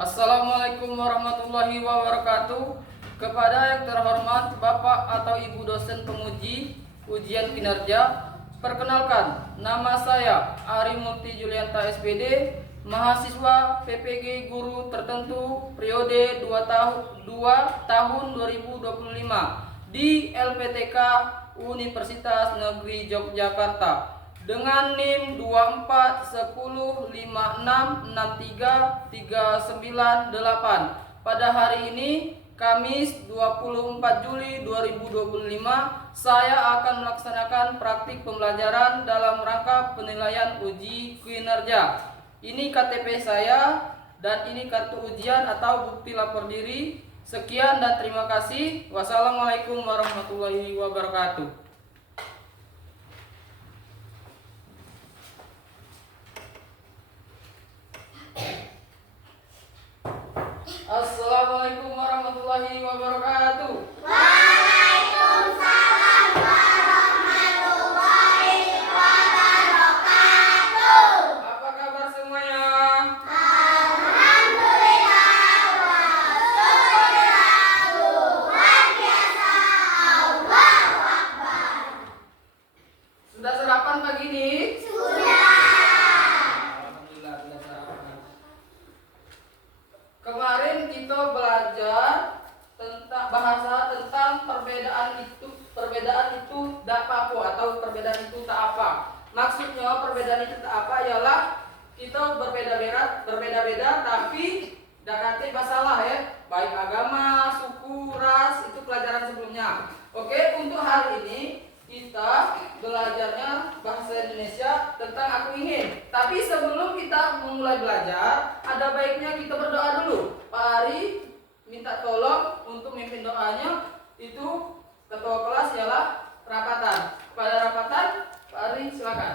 Assalamualaikum warahmatullahi wabarakatuh. Kepada yang terhormat Bapak atau Ibu dosen penguji ujian kinerja, perkenalkan, nama saya Ari Mukti Julianta SPD, mahasiswa PPG Guru Tertentu periode 2 tahun 2025 di LPTK Universitas Negeri Yogyakarta dengan NIM 2410566339 pada hari ini Kamis 24 Juli 2025 saya akan melaksanakan praktik pembelajaran dalam rangka penilaian uji kinerja. Ini KTP saya dan ini kartu ujian atau bukti lapor diri. Sekian dan terima kasih. Wassalamualaikum warahmatullahi wabarakatuh. Assalamualaikum warahmatullahi wabarakatuh. Waalaikumsalam warahmatullahi wabarakatuh. Apa kabar semuanya? Alhamdulillah wa syukurillah luar biasa. Allahu Akbar. Sudah sarapan pagi ini? Sudah. Alhamdulillah sudah sarapan. Kemarin kita belajar tentang perbedaan itu tak apa atau perbedaan itu tak apa. Maksudnya perbedaan itu tak apa ialah kita berbeda-beda tapi dakate masalah ya, baik agama, suku, ras, itu pelajaran sebelumnya. Oke, untuk hari ini kita belajarnya bahasa Indonesia tentang aku ingin. Tapi sebelum kita memulai belajar, ada baiknya kita berdoa dulu. Pak Ari minta tolong untuk mimpin doanya. Itu ketua kelas ialah rapatan. Pada rapatan, Pak Ari silakan.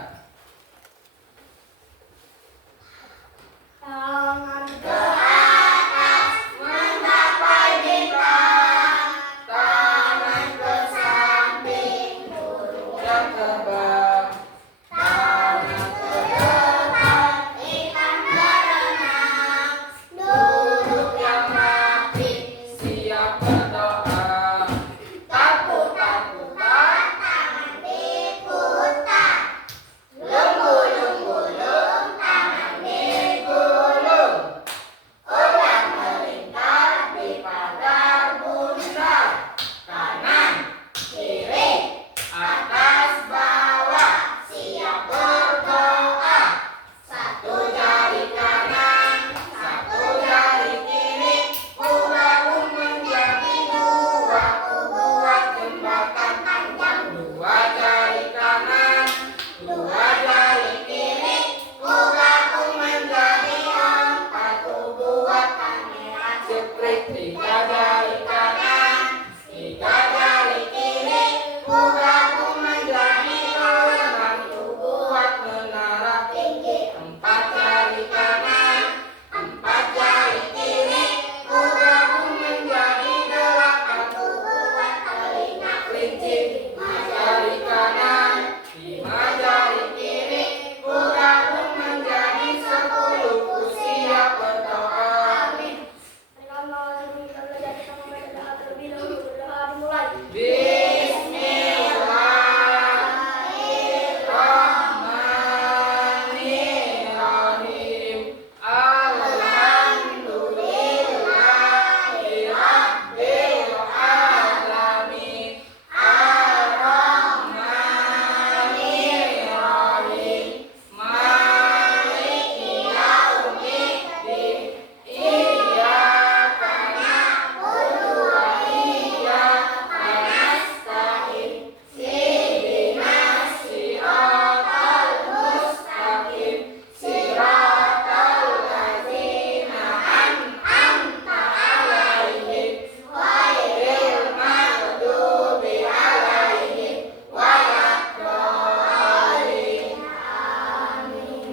Tangan ke atas menggapai bintang, tangan ke samping Yang terbang, tangan ke depan ikan berenang, duduk yang rapi, siap berdoa. takut-takutan tangan diputar, lunggu-lunggu-lung tangan digulung, ulang melingkar di pagar bundar, kanan kiri atas bawah, siap berdoa. Satu jari kanan, satu jari kiri, ku gabung menjadi dua, ku buat jembatan panjang. Dua jari kanan, Dua jari kiri, ku gabung menjadi empat, ku buat kamera jepret. Tiga jari kanan, tiga jari kiri, ku gabung menjadi enam, ku buat menara. tinggi. Empat jari kanan, Empat jari kiri, ku gabung menjadi delapan, ku buat telinga kelinci. lima jari kanan, Lima jari kiri, ku gabung menjadi 10, ku siap berdoa. Amin. Bismillahirrahmanirrahim. Alhamdulillahirabbil alamin. Ar-Rahmanirrahim. Maliki yaumiddin. Iyyaka na'budu wa iyyaka nasta'in. Ihdinas siratal mustaqim. Siratal ladzina an'amta 'alaihim ghairil maghdubi 'alaihim waladdallin.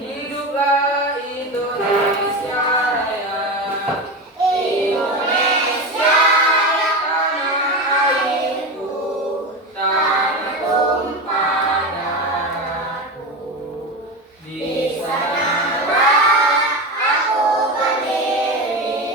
Hiduplah Indonesia Raya. Indonesia tanah airku, tanah tumpah darahku. Di sanalah aku berdiri.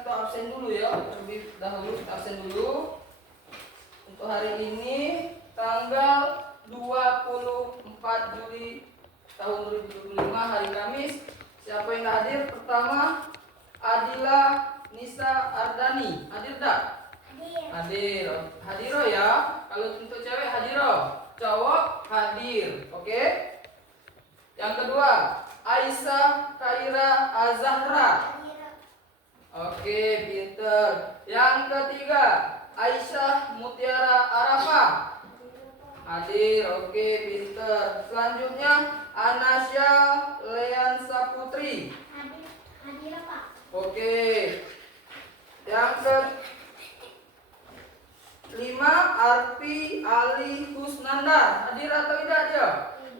kita absen dulu ya. Terlebih dahulu kita absen dulu. Untuk hari ini tanggal 24 Juli tahun 2025 hari Kamis. Siapa yang hadir? Pertama Adila Nisa Ardani. Hadir tak? Hadir. Hadir ya. Kalau untuk cewek hadir, cowok hadir. Oke? Yang kedua, Aisyah Kaira Azahra. Oke, pinter. Yang ketiga, Aisyah Mutiara Arafah. Hadir. Oke, pinter. Selanjutnya, Anasya Leansa Putri. Hadir Pak. Oke. Yang ke 5, Arfi Ali Kusnandar. Hadir atau tidak dia?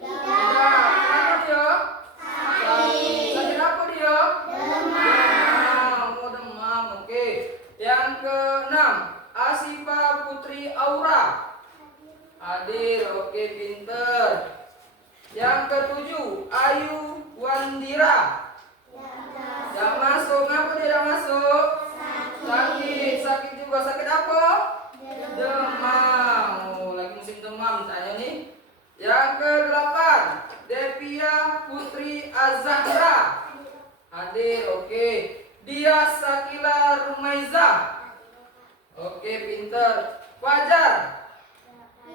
Tidak. Mana dia? Sakit apa dia? Demam. Oh, demam. Oke. Yang ke-6, Asifa Putri Aura. Hadir. Oke, pinter. Yang ke-7, Ayu Wandira. Tidak masuk. Ngapa dia tidak masuk? Sakit. Sakit juga. Sakit apa? Demam. Oh, lagi musim demam tanya nih. Yang ke-8, Devia Putri Azahra. Hadir. Oke. Dia Sakila Rumaiza. Oke, pinter. Fajar.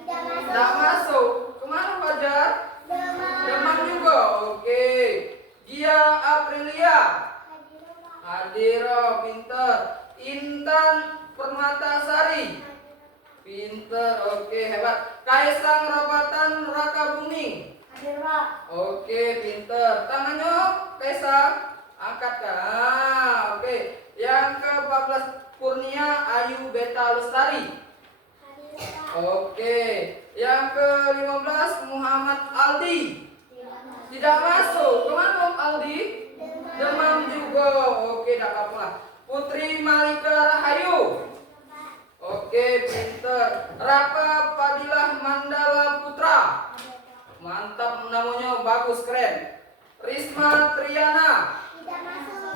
Tidak masuk. Kemana Fajar? Demam juga. Oke. Dia Aprilia. Hadir. Pinter. Intan Permatasari. Pinter. Oke, hebat. Kaisang Rabatan Rakabuming. Hadir Pak. Oke, pinter. Tangannya Kaisang angkat kan. Oke. Yang ke-14, Kurnia Ayu Beta Lestari. Hadir Pak. Oke. Yang ke-15, Muhammad Aldi. Tidak masuk. Kemana Om Aldi? Demam juga. Oke, tidak apa-apa. Putri Malika Rahayu. Oke, pinter. Raka Fadilah Mandala Putra. Mantap, namanya bagus, keren. Risma Triana.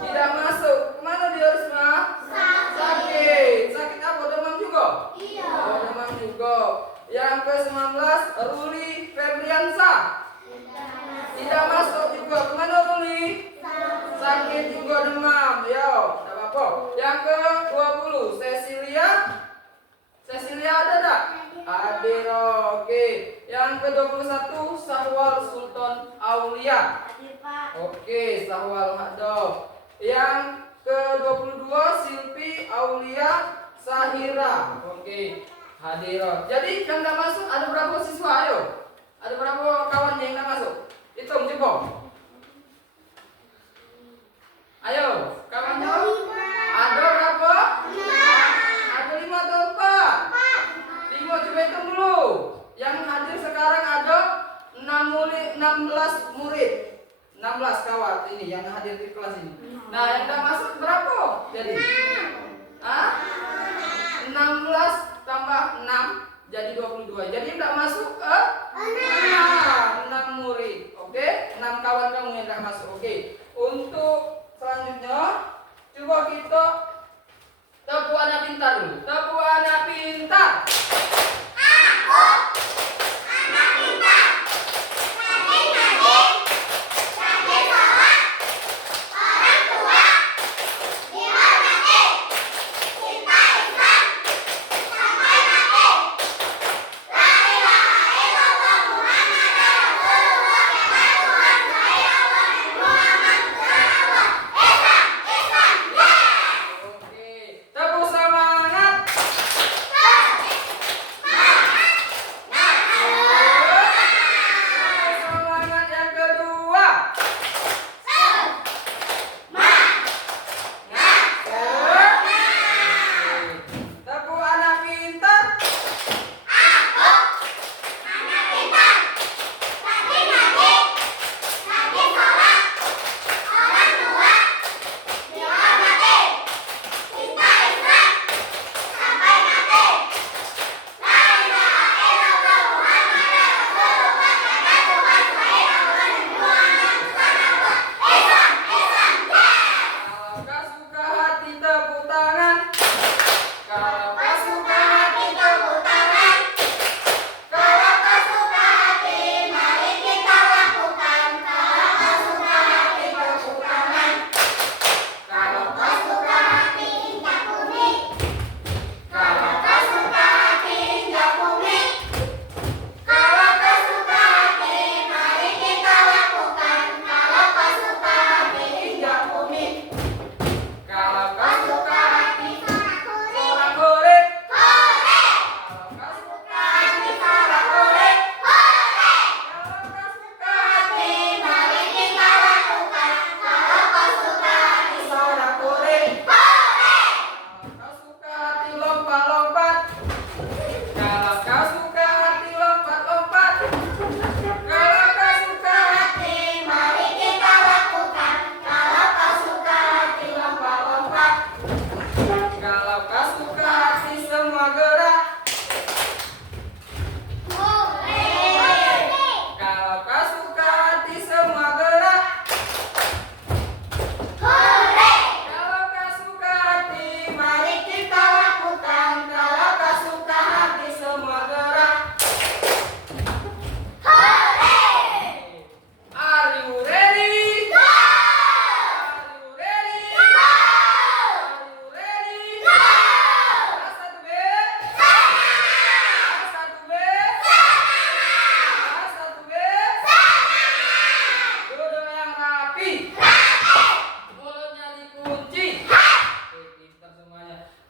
Tidak masuk. Kemana dia Risma? Sakit. Sakit apa? Demam juga? Iya. Oh, demam juga. Yang ke-19, Ruli Febriansa. Tidak masuk juga. Kemana Ruli? Sakit juga, demam. Yo, tidak apa-apa. Yang ke-20, Cecilia ada tak? Hadir. Oke. Yang ke-21, Sahwal Sultan Aulia. Hadir Pak. Oke, Sahwal Hado. Yang ke-22, Silvi Aulia Sahira. Oke, hadir. Jadi yang tidak masuk ada berapa siswa? Ayo. Ada berapa kawan yang tidak masuk? Hitung coba. Ayo, kawannya. Ada berapa? Ada 5 atau 4? 5, coba hitung dulu. Yang hadir sekarang ada 16 murid. 16 kawan ini yang hadir di kelas ini. Nah, yang tidak masuk berapa? Jadi 16 tambah 6 jadi 22. Jadi tidak masuk 6 murid. Oke? 6 kawan kamu yang tidak masuk. Oke. Untuk selanjutnya coba kita tepuk anak pintar dulu. Tepuk anak pintar.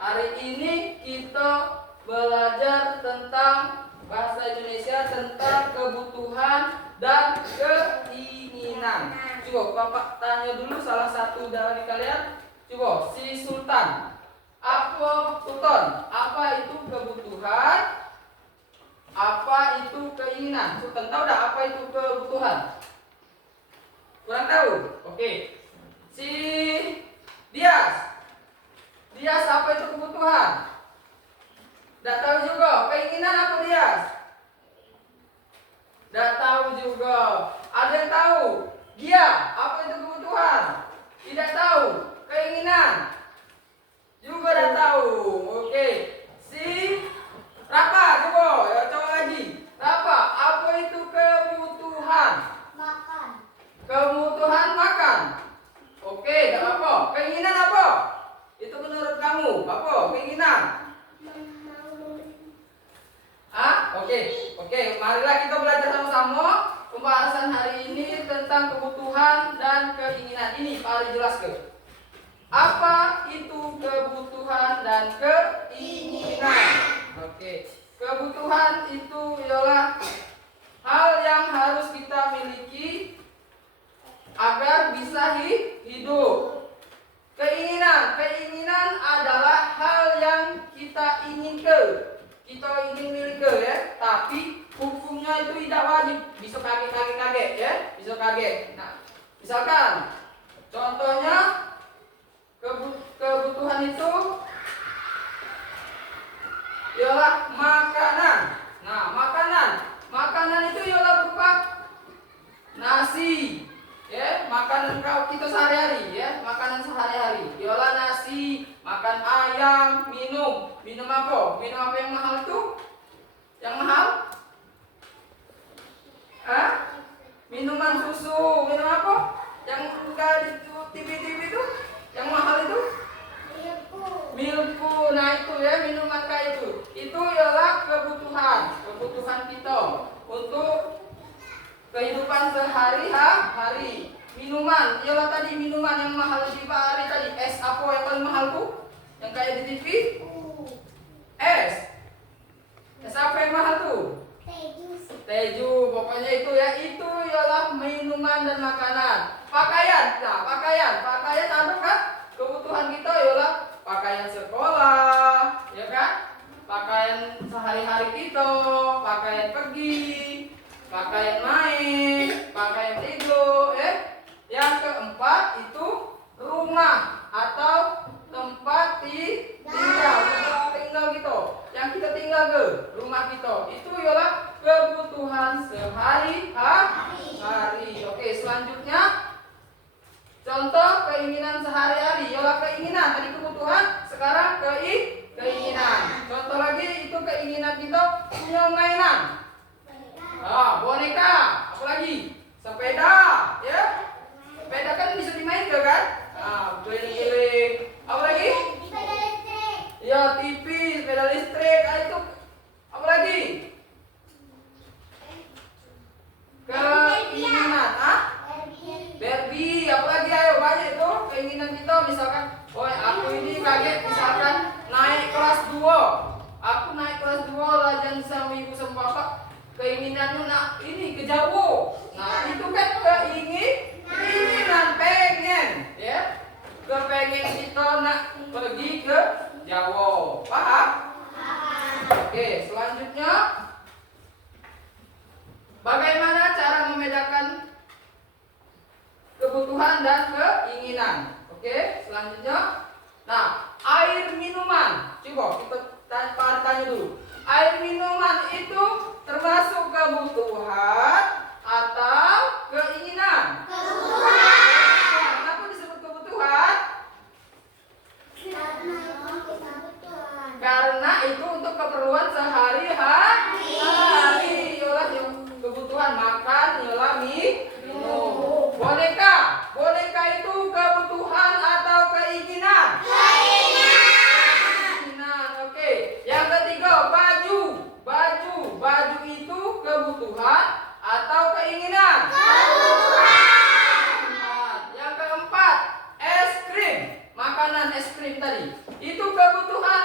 Hari ini kita belajar tentang bahasa Indonesia, tentang kebutuhan dan keinginan. Coba Bapak tanya dulu salah satu dari kalian. Coba si Sultan. Apa Sultan? Apa itu kebutuhan? Apa itu keinginan? Sultan tahu dah apa itu kebutuhan? Kurang tahu? Oke. Si Dias. Dias apa itu kebutuhan? Tidak tahu juga. Keinginan apa Dias? Tidak tahu juga. Ada yang tahu? Dia apa itu kebutuhan? Tidak tahu. Keinginan juga tidak tahu. Oke. Si Rafa coba ya, coba lagi. Rafa, apa itu kebutuhan? Makan. Kebutuhan makan. Oke, tidak apa. Keinginan apa? Itu menurut kamu apa? Keinginan? Oke. Marilah kita belajar sama-sama. Pembahasan hari ini tentang kebutuhan dan keinginan. Ini Pak Ari jelaskan. Apa itu kebutuhan dan keinginan? Oke. Kebutuhan itu ialah hal yang harus kita miliki agar bisa hidup. Keinginan adalah hal yang kita inginkan. Kita ingin miliki ya, tapi hukumnya itu tidak wajib. Bisa kaget ya, bisa kaget. Nah, misalkan contohnya kebutuhan itu ialah makanan. Nah, makanan itu ialah berupa nasi. Ya, makanan kita sehari-hari ya, makanan sehari-hari. Ialah nasi, makan ayam, minum apa? Minum apa yang mahal itu? Yang mahal? Minuman susu, minum apa? Yang enggak di TV itu? Yang mahal itu? Milku. Nah itu ya, minuman kayak itu. Itu ialah kebutuhan kita untuk kehidupan sehari-hari. Minuman, ialah tadi minuman yang mahal di Pak Ari tadi. Es apa yang paling mahal tuh? Yang kayak di TV? Es. Es apa yang mahal tuh? Teju. Pokoknya itu ya, itu ialah minuman dan makanan. Pakaian. Nah, pakaian ada kan? Kebutuhan kita ialah pakaian sekolah, ya kan? Pakaian sehari-hari kita, pakaian pergi, pakaian main, pakaian tidur, ya. Yang keempat itu rumah atau tempat tinggal gitu. Yang kita tinggal ke rumah kita. Itu ialah kebutuhan sehari-hari. Oke, selanjutnya contoh keinginan sehari-hari. Ialah keinginan tadi kebutuhan, sekarang keinginan. Contoh lagi itu keinginan kita punya mainan. Boneka, apa lagi? Sepeda, ya. Sepeda kan bisa dimainkan kan? Keliling-keliling. Apa lagi? Ya, TV, sepeda listrik. Itu apa lagi? Keinginan, Barbie, apa lagi? Ayo banyak itu keinginan kita. Misalkan, aku ini kaget misalkan naik kelas 2. Aku naik kelas 2 belajar sama ibu sama bapak. Keinginannya ini ke jauh. Nah, itu kan keinginan pengen, ya. Kepengen kita nak pergi ke jauh. Paham? Oke, selanjutnya bagaimana cara membedakan kebutuhan dan keinginan? Oke, selanjutnya. Nah, air minuman. Coba kita tanya dulu. Air minuman itu termasuk kebutuhan atau keinginan? Kebutuhan. Kenapa disebut kebutuhan? Karena itu untuk keperluan sehari-hari. Ialah yang kebutuhan makan, ialah minum. Boneka itu kebutuhan atau keinginan? Keinginan. Oke. Yang ketiga, baju itu kebutuhan atau keinginan? Kebutuhan. Yang keempat, es krim. Makanan es krim tadi. Itu kebutuhan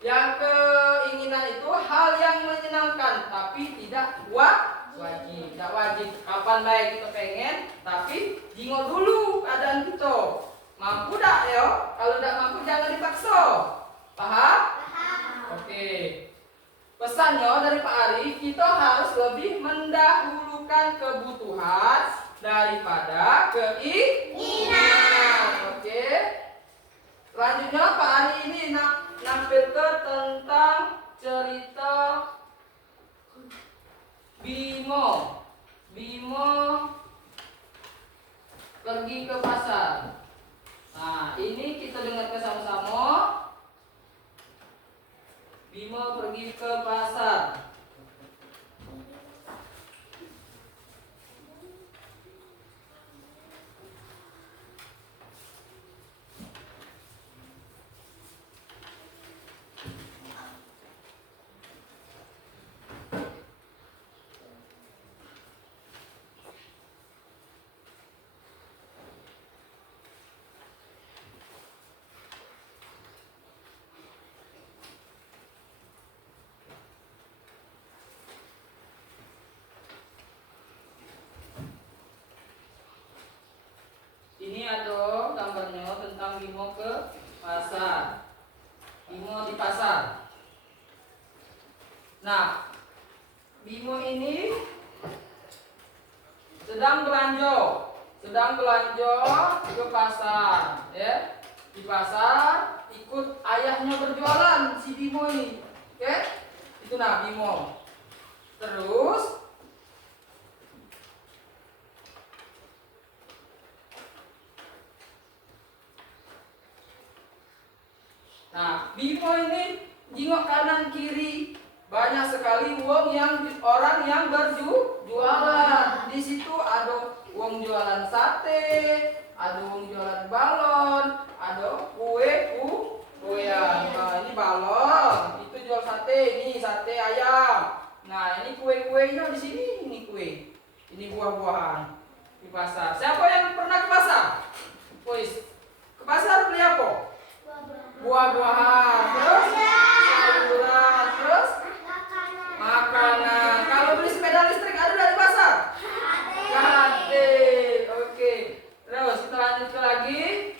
Yang keinginan itu hal yang menyenangkan tapi tidak wajib. Tidak wajib. Kapan baik kita pengen, tapi jingo dulu keadaan kita. Mampu tak yo? Kalau tidak mampu jangan dipaksa. Paham? Oke. Pesannya dari Pak Ari, kita harus lebih mendahulukan kebutuhan daripada keinginan. Oke. Selanjutnya Pak Ari ini nampilkan tentang cerita Bimo. Bimo pergi ke pasar. Nah, ini kita dengarkan sama-sama. Bimo pergi ke pasar. Ini ada gambarnya tentang Bimo ke pasar. Bimo di pasar. Nah, Bimo ini sedang belanja ke pasar, ya. Di pasar ikut ayahnya berjualan si Bimo ini, oke? Itu nah Bimo. Terus nah, Bimo ini jingok kanan kiri, banyak sekali orang yang berjualan. Di situ ada uang jualan sate, ada uang jualan balon, ada kuean. Nah, ini balon, itu jual sate, ini sate ayam. Nah, ini kue-kuenya di sini, ini kue. Ini buah-buahan di pasar. Siapa yang pernah ke pasar? Wis, ke pasar beli apa? Buah-buahan, terus sayuran, terus makanan. Kalau beli sepeda listrik ada dari pasar? Ada. Oke. Terus kita lanjut lagi.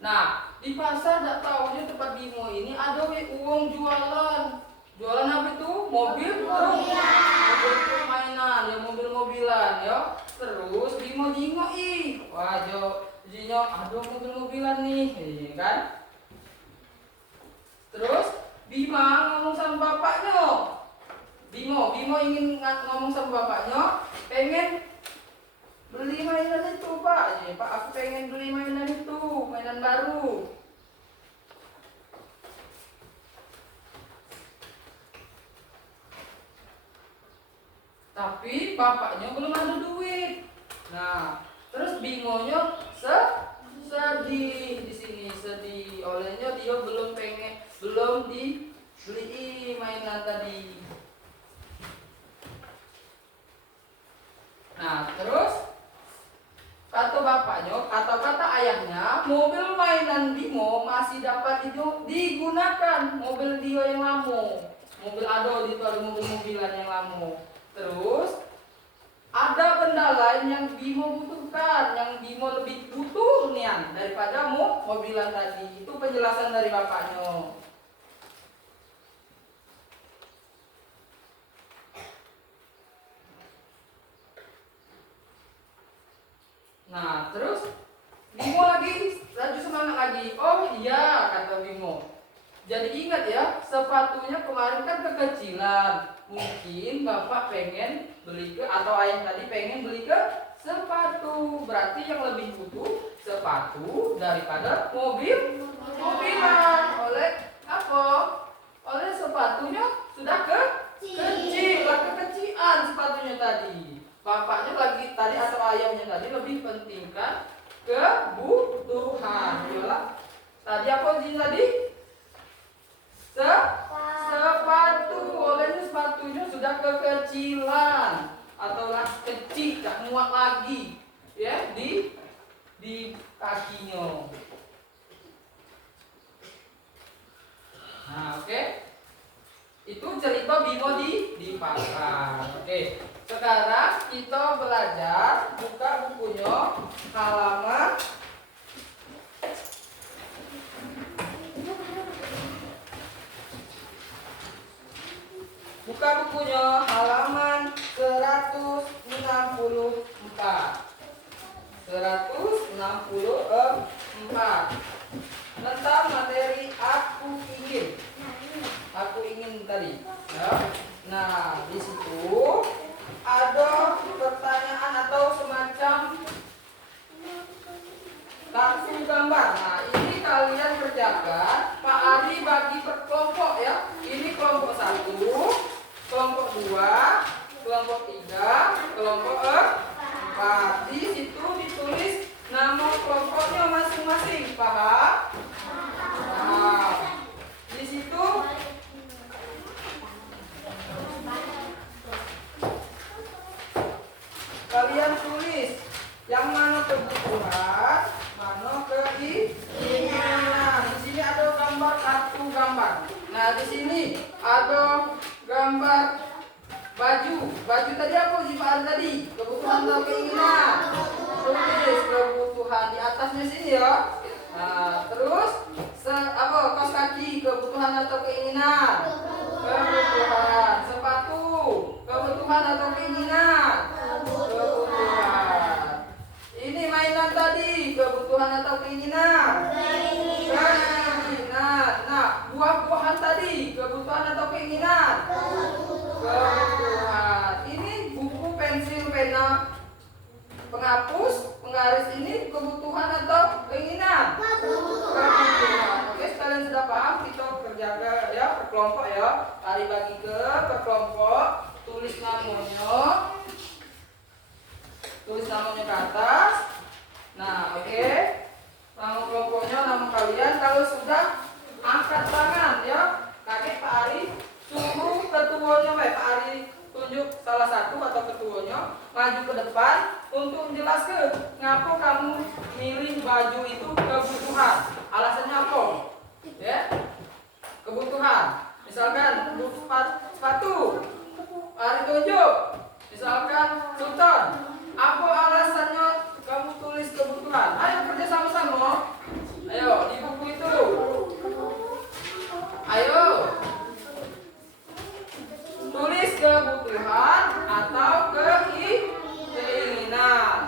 Nah, di pasar tidak tahunya tempat Bimo ini ada uang jualan. Jualan apa itu? Mobil mainan, ya mobil-mobilan ya. Terus Bimo jingok wah jingok aduh mobil-mobilan nih, kan? Terus Bima ngomong sama bapaknya. Bimo ingin ngomong sama bapaknya, pengen beli mainan itu, Pak. Pak, aku pengen beli mainan itu, mainan baru. Tapi bapaknya belum ada duit. Nah, terus Bimonya sedih di sini, sedih. Olehnya dia belum dibeli mainan tadi. Nah, terus kata ayahnya, mobil mainan Bimo masih dapat digunakan. Mobil dia yang lama. Mobil ada itu ada mobil-mobilan yang lama. Terus ada benda lain yang Bimo butuhkan, yang Bimo lebih butuh nian daripada mobilan tadi. Itu penjelasan dari bapaknya. Nah, terus Bimo lagi laju semangat lagi. Oh iya, kata Bimo. Jadi ingat ya, sepatunya kemarin kan kekecilan. Mungkin bapak pengen beli atau ayah tadi pengen beli ke sepatu. Berarti yang lebih butuh sepatu daripada mobilan. Oleh apa? Oleh sepatunya sudah kekecilan sepatunya tadi. Bapaknya lagi tadi atau ayahnya tadi lebih pentingkan kebutuhan. Yolah. Tadi apa tadi? Sepatu. Olehnya sepatunya sudah kekecilan atau kecil, gak muat lagi. Ya. ya di kakinya. Nah, oke. Itu cerita Bimo di pasar. Oke. Sekarang kita belajar, buka bukunya halaman buka bukunya halaman 164. 164 tentang materi aku ingin tadi ya. Nah, di situ ada pertanyaan atau semacam kartu gambar. Nah, ini kalian kerjakan. Pak Ari bagi per kelompok ya. Ini kelompok 1, kelompok 2, kelompok 3, kelompok 4. Di situ ditulis nama kelompoknya masing-masing. Paham? Nah, di situ kalian tulis yang mana kebutuhan, mana keinginan. Di sini ada gambar kartu gambar. Nah, di sini ada gambar baju. Baju tadi apa Pak tadi? Kebutuhan atau keinginan? Tulis kebutuhan di atasnya sini ya. Nah, terus kaos kaki, kebutuhan atau keinginan? Kebutuhan. Sepatu, kebutuhan atau keinginan? Kebutuhan. Ini mainan tadi, kebutuhan atau keinginan? Keinginan. Nah, buah-buahan tadi, kebutuhan atau keinginan? Kebutuhan. Ini buku, pensil, pena, penghapus, penggaris ini kebutuhan atau keinginan? Kebutuhan. Oke, kalian sudah paham? Kita kerjakan ya per kelompok ya. Hari bagi ke per kelompok, tulis namanya. Tulis namanya ke atas. Nah, oke. Nama kelompoknya, nama kalian. Kalau sudah, angkat tangan ya. Kakek Pak Ari suruh ketuanya, Pak Ari tunjuk salah satu atau ketuanya maju ke depan untuk menjelaskan ngapa kamu milih baju itu kebutuhan. Alasannya apa? Ya, kebutuhan. Misalkan sepatu, Ari tunjuk. Misalkan Sultan, apa alasannya kamu tulis kebutuhan? Ayo kerja sama-sama. Ayo di buku itu. Ayo tulis kebutuhan atau keinginan.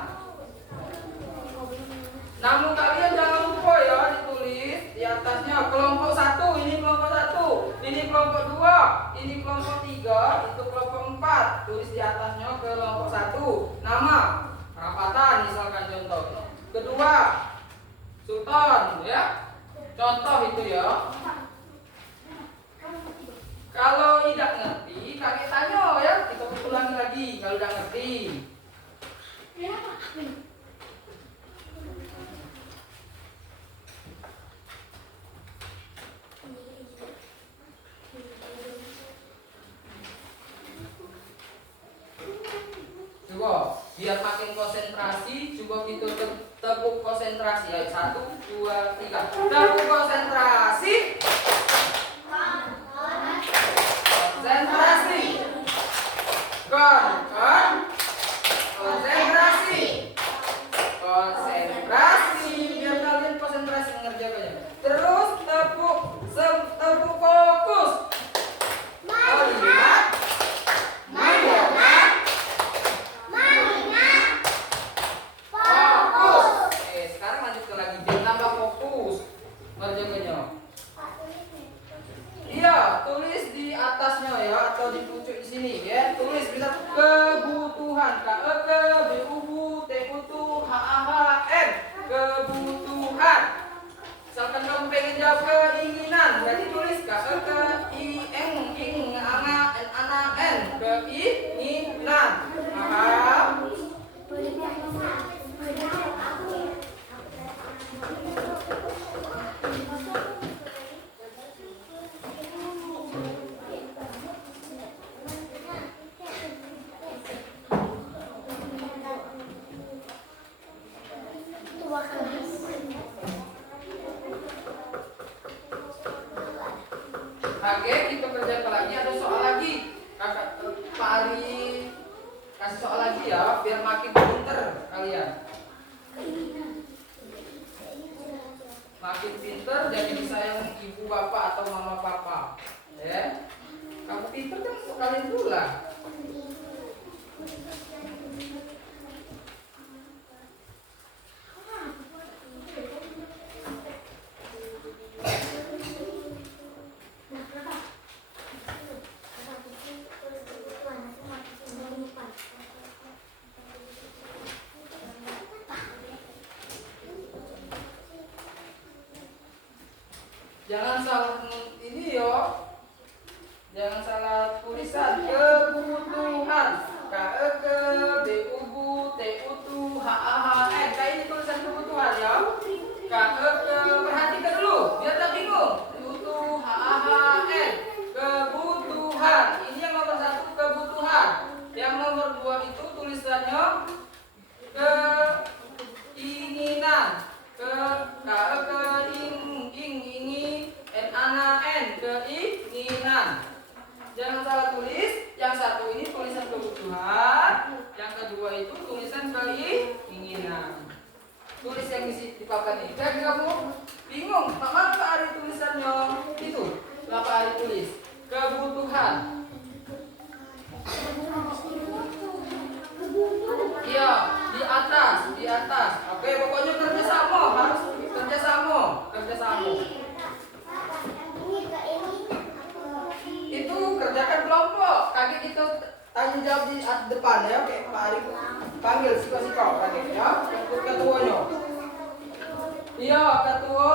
Namun kalian jangan lupa ya ditulis di atasnya kelompok 1, ini kelompok 1, ini kelompok 2, ini kelompok 3, itu kelompok 4. Tulis di atasnya kelompok 1. Nama, perapatan misalkan contoh. Kedua, Sultan ya. Contoh itu ya. Kalau tidak ngerti, kakek tanya ya, kita ulangi lagi kalau tidak ngerti. Coba biar makin konsentrasi, coba kita tepuk konsentrasi. Ayo 1, 2, 3. Tepuk konsentrasi. Konsentrasi. Konsentrasi. Konsentrasi. Biar kalian konsentrasi mengerjakannya. Terus tepuk fokus. Melihat. Mendengar. Fokus. Oke, sekarang lanjut ke lagi. Biar tambah fokus mengerjakannya. Iya, tulis di atasnya ya atau di pucuk di sini ya. Tulis bisa kebutuhan. KEBUTUHAHN. Kebutuhan. Misalkan kamu pengen jawab keinginan, berarti tulis keinginan. Paham? Pak Ari kasih soal lagi ya, biar makin pinter kalian. Makin pinter jadi disayang ibu bapak atau mama papa. Ya. Kamu pinter kan kalian dulu lah. Jangan salah ini yo. Jangan salah tulisan kebutuhan. KEKBUBTUTHAHN. Kayak ini tulisan kebutuhan ya. Perhatikan dulu biar tak bingung. UTUHAHN. Kebutuhan. Ini yang nomor 1 kebutuhan. Yang nomor 2 itu tulisannya keinginan. Keinginan. Jangan salah tulis. Yang satu ini tulisan kebutuhan, yang kedua itu tulisan keinginan. Tulis yang di papan ini. Jadi kamu bingung, mana Pak Ari tulisannya itu? Pak Ari tulis kebutuhan. Iya, di atas. Oke, pokoknya kerjasama, harus kerjasama. Itu kerjakan kelompok. Kakek itu tanya jawab di depan ya. Oke, Pak Ari panggil siko kakek ya. Ketuanya. Iya, ketua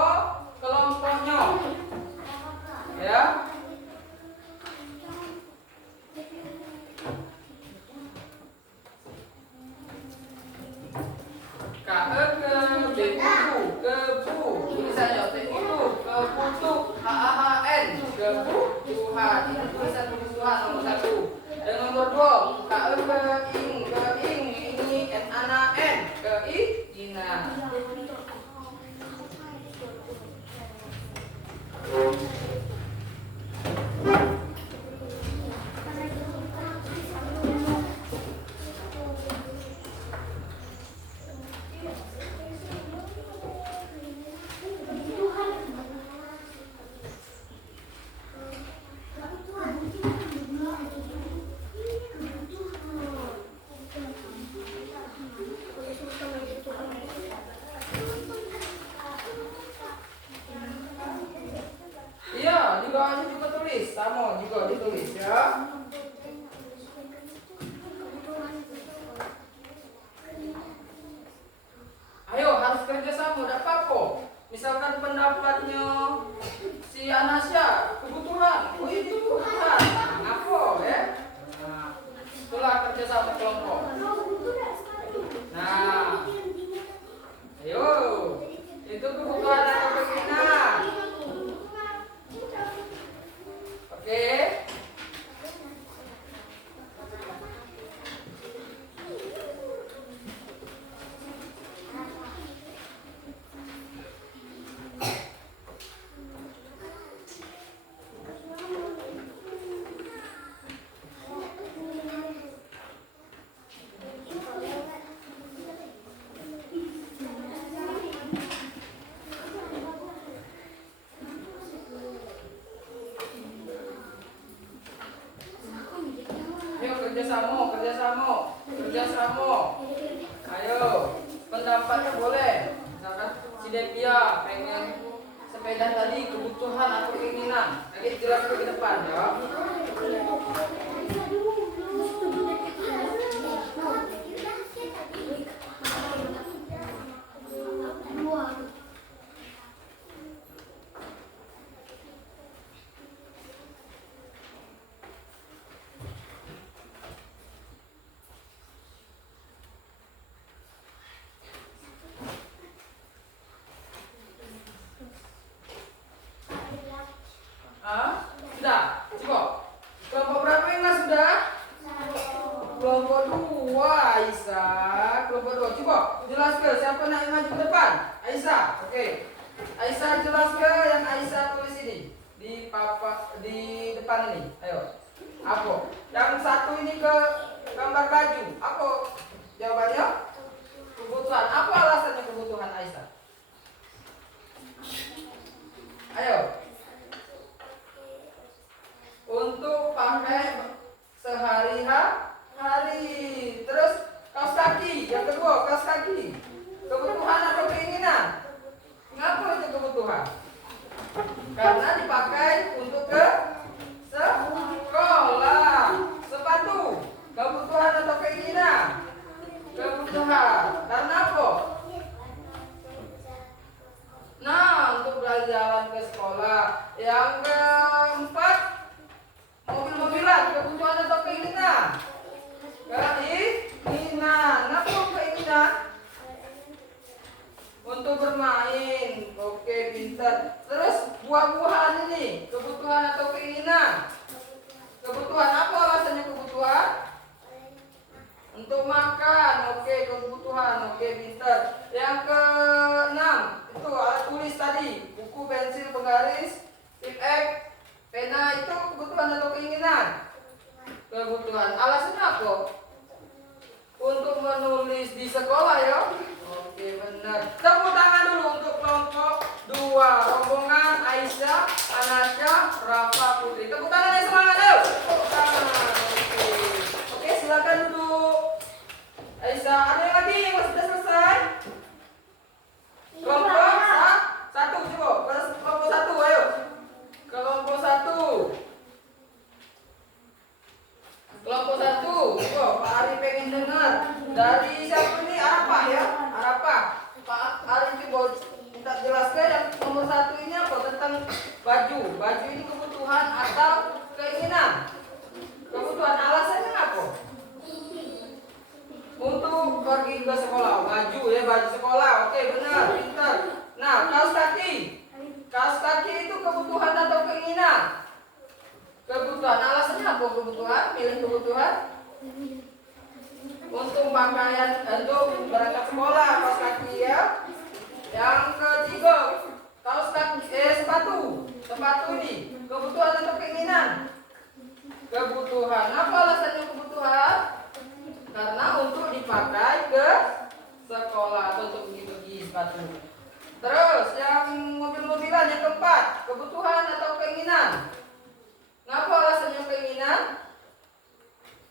kelompoknya. Ya. Kebu, tulisannya kebutuhan, kebutuhan, ini tulisan kebutuhan nomor 1. Dan nomor 2, keinginan. Iya, di bawahnya juga tulis, sama juga ditulis ya. Ayo, harus kerja sama, tidak apa-apa. Misalkan pendapatnya si Anasya kebutuhan, oh ini kebutuhan, apa ya? Nah, itulah kerja sama kelompok. Nah, ayo, itu kebutuhan dan keinginan. Oke. Kerjasama. Ayo, pendapatnya boleh. Misalkan si Devia pengen sepeda tadi kebutuhan atau keinginan. Lagi jelaskan ke depan ya. Sudah, cukup. Kelompok berapa yang mas sudah? Kelompok 2, Aisyah. Kelompok 2, cukup. Jelaskan siapa nak maju ke depan? Aisyah, oke. Aisyah jelaskan yang Aisyah tulis ini di depan ini. Ayo, apa? Yang satu ini ke gambar baju. Apa jawabannya? Kebutuhan. Apa alasannya kebutuhan Aisyah? Ayo. Untuk pakai sehari-hari. Terus kaos kaki. Yang kedua, kaos kaki. Kebutuhan atau keinginan? Ngapa itu kebutuhan? Karena dipakai untuk ke sekolah. Sepatu. Kebutuhan atau keinginan? Kebutuhan. Karena apa? Nah, untuk berjalan ke sekolah. Yang keempat, mobil-mobilan. Kebutuhan atau keinginan? Keinginan. Kenapa keinginan? Untuk bermain. Oke, pintar. Terus buah-buahan ini, kebutuhan atau keinginan? Kebutuhan. Apa alasannya kebutuhan? Untuk makan. Oke, kebutuhan. Oke, pintar. Yang keenam, itu alat tulis tadi, buku, pensil, penggaris, tip X, pena. Itu kebutuhan atau keinginan? Kebutuhan. Alasannya apa? Untuk menulis di sekolah ya. Oke, benar. Tepuk tangan dulu untuk kelompok 2, rombongan Aisyah, Anasya, Rafa, Putri. Tepuk tangan yang semangat yuk. Tepuk tangan. Oke. Oke, silakan duduk. Aisyah, ada yang lagi yang sudah selesai? Kelompok satu coba. Kelompok 1, ayo. Kelompok 1. Kelompok 1. Coba Pak Ari pengen dengar dari siapa nih? Arafah ya? Arafah. Pak Ari coba minta jelaskan yang nomor 1 ini apa tentang baju. Baju ini kebutuhan atau keinginan? Kebutuhan. Alasannya apa? Untuk pergi ke sekolah. Baju ya, baju sekolah. Oke, benar, pintar. Nah, kaos kaki. Kaos kaki itu kebutuhan atau keinginan? Kebutuhan. Alasannya apa kebutuhan? Pilih kebutuhan. Untuk pakaian, untuk berangkat sekolah, kaos kaki ya. Yang ketiga, kaos kaki, sepatu. Sepatu ini kebutuhan atau keinginan? Kebutuhan. Apa alasannya kebutuhan? Karena untuk dipakai ke sekolah atau untuk pergi sepatu. Terus yang mobil-mobilan yang keempat, kebutuhan atau keinginan? Ngapa alasannya keinginan?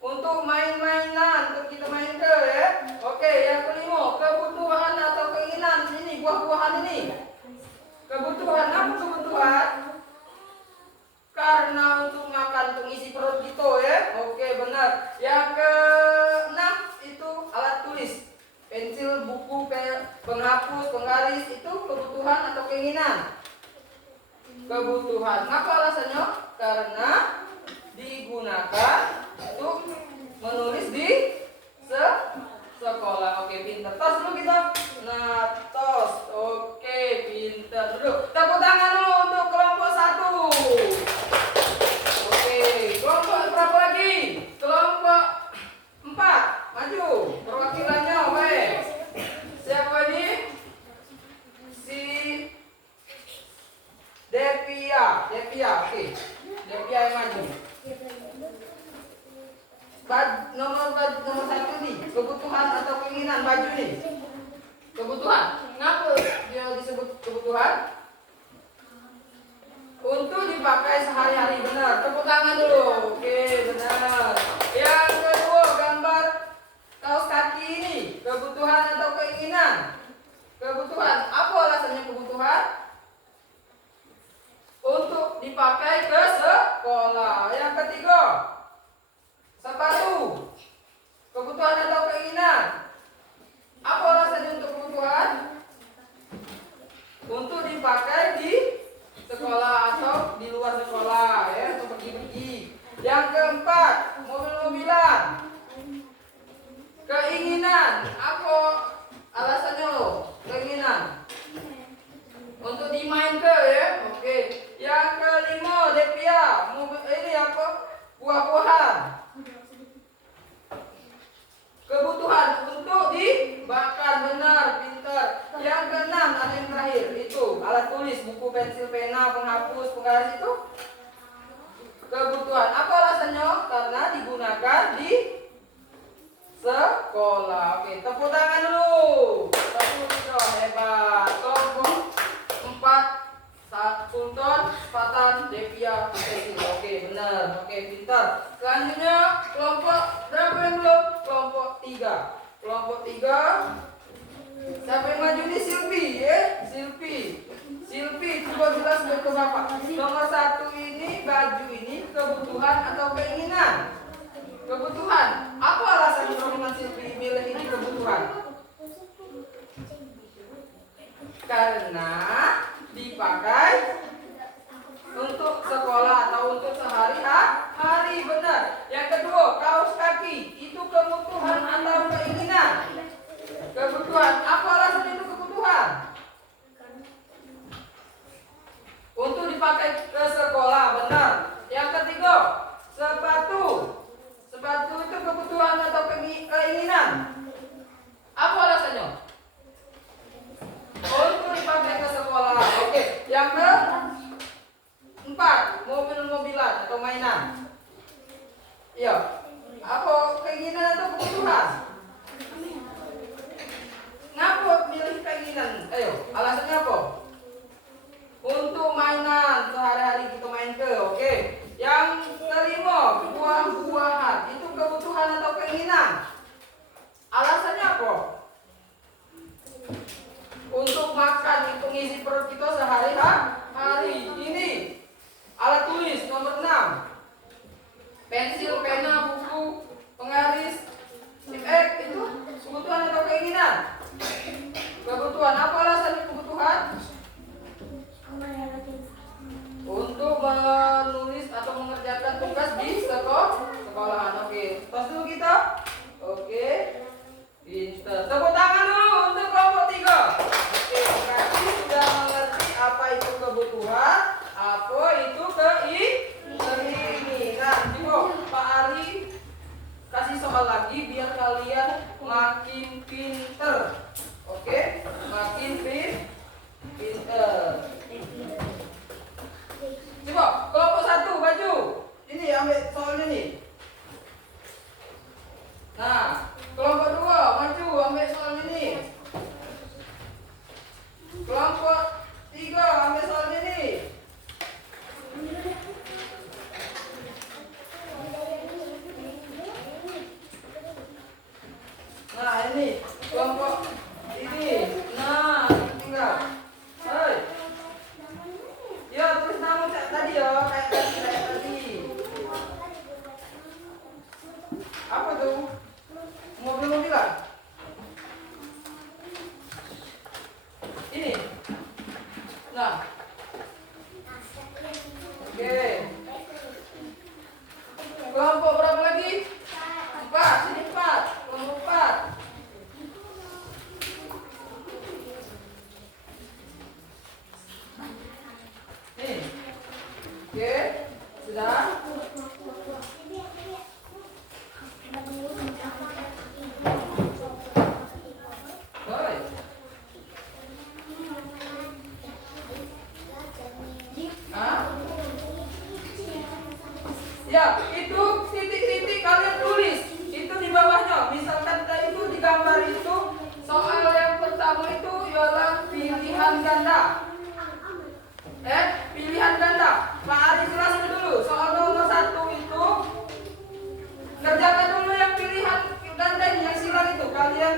Untuk main-mainan, untuk kita main ke ya. Oke, yang kelima, kebutuhan atau keinginan ini, buah-buahan ini. Kebutuhan. Apa kebutuhan? Karena untuk makan, untuk isi perut gitu ya. Oke, benar. Yang keenam itu alat tulis. Pensil, buku, penghapus, penggaris itu kebutuhan atau keinginan? Kebutuhan. Ngapa alasannya? Karena digunakan untuk menulis di sekolah. Oke, pintar. Tos dulu kita. Nah, tos. Oke, pintar. Duduk. Tepuk tangan dulu untuk kelompok 1. Oke, kelompok berapa lagi? Kelompok 4. Maju. Perwakilannya, oke. Siapa ini? Si Devia, oke. Devia yang maju. Nomor 1 nih, kebutuhan atau keinginan baju nih. Kebutuhan. Ngapa dia disebut kebutuhan? Untuk dipakai sehari-hari, benar. Tepuk tangan dulu. Oke, benar. Yang kedua, gambar kaos kaki ini, kebutuhan atau keinginan? Kebutuhan. Apa alasannya kebutuhan? Untuk dipakai ke sekolah. Yang ketiga, sepatu. Kebutuhan atau keinginan? Apa alasannya untuk kebutuhan? Untuk dipakai sekolah. Oke, tepuk tangan dulu. Tepuk dulu, hebat. Kelompok 4, Sultan, Fatan, Devia, Cecil. Oke, benar. Oke, pintar. Selanjutnya kelompok berapa yang belum? Kelompok 3. Kelompok 3. Siapa yang maju ini? Silvi, ya? Silvi, coba jelaskan ke Bapak. Nomor 1 ini, baju ini kebutuhan atau keinginan? Kebutuhan. Apa alasan rombongan Silvi milih ini kebutuhan? Karena dipakai untuk sekolah atau untuk sehari-hari, benar. Yang kedua, kaos kaki itu kebutuhan atau keinginan? Kebutuhan. Apa alasan itu kebutuhan? Untuk dipakai ke sekolah, benar. Yang ketiga, sepatu. Sepatu itu kebutuhan atau keinginan? Apa alasannya? Untuk dipakai ke sekolah. Oke. Yang keempat, mobil-mobilan atau mainan. Iya. Apa keinginan atau kebutuhan? Ngapa milih keinginan? Ayo, alasannya apa? Untuk mainan sehari-hari kita main ke, oke. Yang kelima, buah-buahan itu kebutuhan atau keinginan? Alasannya apa? Untuk makan itu ngisi perut kita sehari-hari. Ini alat tulis nomor 6. Pensil, pena, buku, penggaris, itu kebutuhan atau keinginan? Kebutuhan. Apa alasannya kebutuhan? Untuk menulis atau mengerjakan tugas di sekolahan. Oke, tos dulu kita. Oke, pinter. Tepuk tangan dulu untuk kelompok 3. Oke, berarti sudah mengerti apa itu kebutuhan, apa itu keinginan. Coba Pak Ari kasih soal lagi biar kalian makin pinter. Oke, makin pinter. Coba kelompok 1 baju. Ini ambil soalnya nih. Nah, kelompok 2 maju ambil soalnya nih. Kelompok 3 ambil soalnya nih. Nah, ini kelompok ini. Nah, tinggal. Hai. Ya, tulis nama tadi ya, kayak tadi. Apa tuh? Mobil-mobilan. Ini. Nah. Oke. Kelompok berapa lagi? 4. Sini 4. Kelompok 4. Nih. Oke. Sudah? Baik. Ya, itu titik-titik kalian tulis. Itu di bawahnya. Misalkan tadi itu di gambar itu soal yang pertama itu ialah pilihan ganda. Pilihan ganda. Pak Ari jelaskan dulu. Soal nomor 1 itu kerjakan dulu yang pilihan ganda ini, yang silang itu. Kalian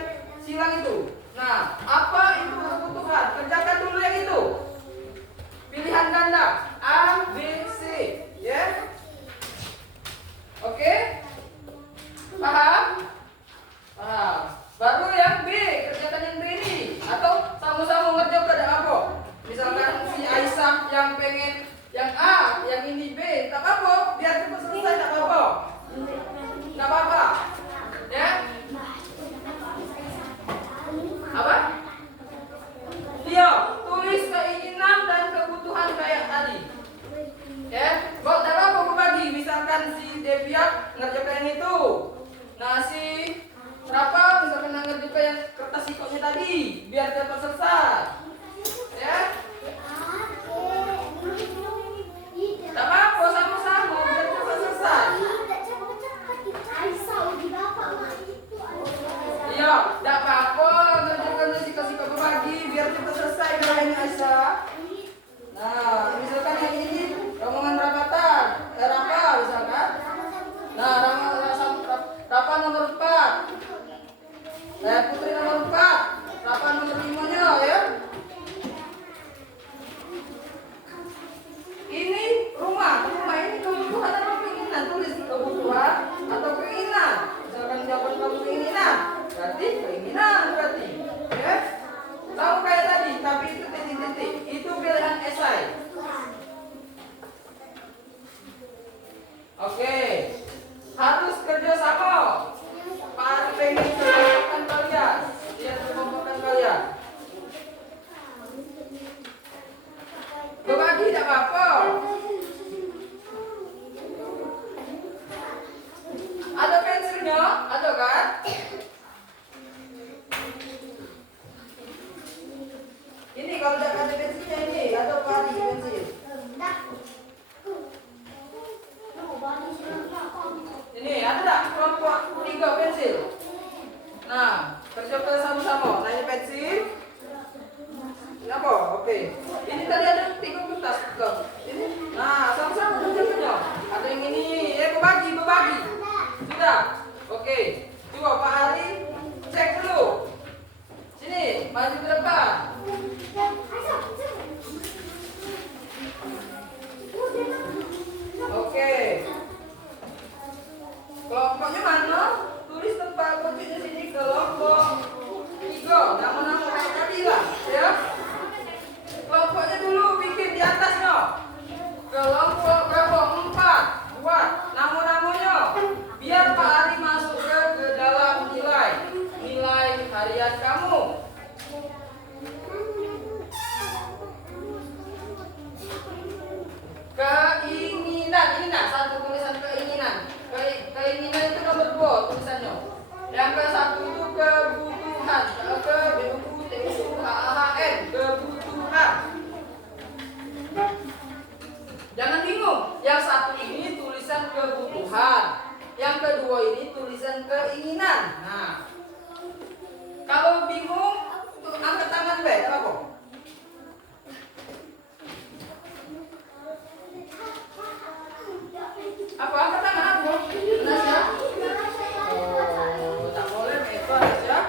silang itu. Nah, apa itu kebutuhan? Kerjakan dulu yang itu. Pilihan ganda A, B, C, ya. Oke? Paham? Paham. Baru yang B, kerjakan yang B ini. Atau sama-sama ngerjakan apa? Misalkan si Aisyah yang pengen yang A, yang ini B, tak apa, biar cepat selesai, tak apa. Tak apa. Ya? Apa? Iya, tulis keinginan dan kebutuhan kayak tadi. Ya, buat apa bagi? Misalkan si Devia ngerjakan yang itu. Nah, si berapa misalkan ngerjakan Putri nomor 4. Berapa nomor 5-nya ya? Ini rumah ini kebutuhan atau keinginan? Tulis kebutuhan atau keinginan. Misalkan jawaban kamu keinginan, berarti keinginan berarti. Ya? Tahu kayak tadi, tapi itu titik-titik. Itu pilihan esai. Oke. Harus kerja sama. Pak Ari pengen kelompokkan kalian. Dia kelompokkan kalian. Berbagi tidak apa-apa. Ada pensilnya? Ada kan? Ini kalau tidak ada pensilnya ini, ada Pak Ari pensil. Ini ada tak kelompok 3 pensil? Nah, kerja sama-sama. Nah, ini pensil. Apa? Oke. Ini tadi ada 3 kertas. Ini. Nah, sama-sama kerja. Ada yang ini. Berbagi. Sudah. Oke. Coba Pak Ari cek dulu. Sini, maju ke depan. Oke. Kelompoknya mana? Tulis tempat kuncinya sini, kelompok 3. Nama-nama kayak tadi lah, ya. Kelompoknya dulu bikin di atasnya. Kelompok 4. Buat nama-namanya. Biar Pak Ari masuk ke dalam nilai harian kamu. Keinginan, ini nah satu tulisan keinginan. Keinginan itu nomor 2 tulisannya. Yang ke-1 itu kebutuhan. Kebutuhan. Jangan bingung. Yang satu ini tulisan kebutuhan. Yang kedua ini tulisan keinginan. Nah, kalau bingung, angkat tangan be, apa? Apa angkat tangan aku? Benar ya? Oh, tak boleh bebas ya.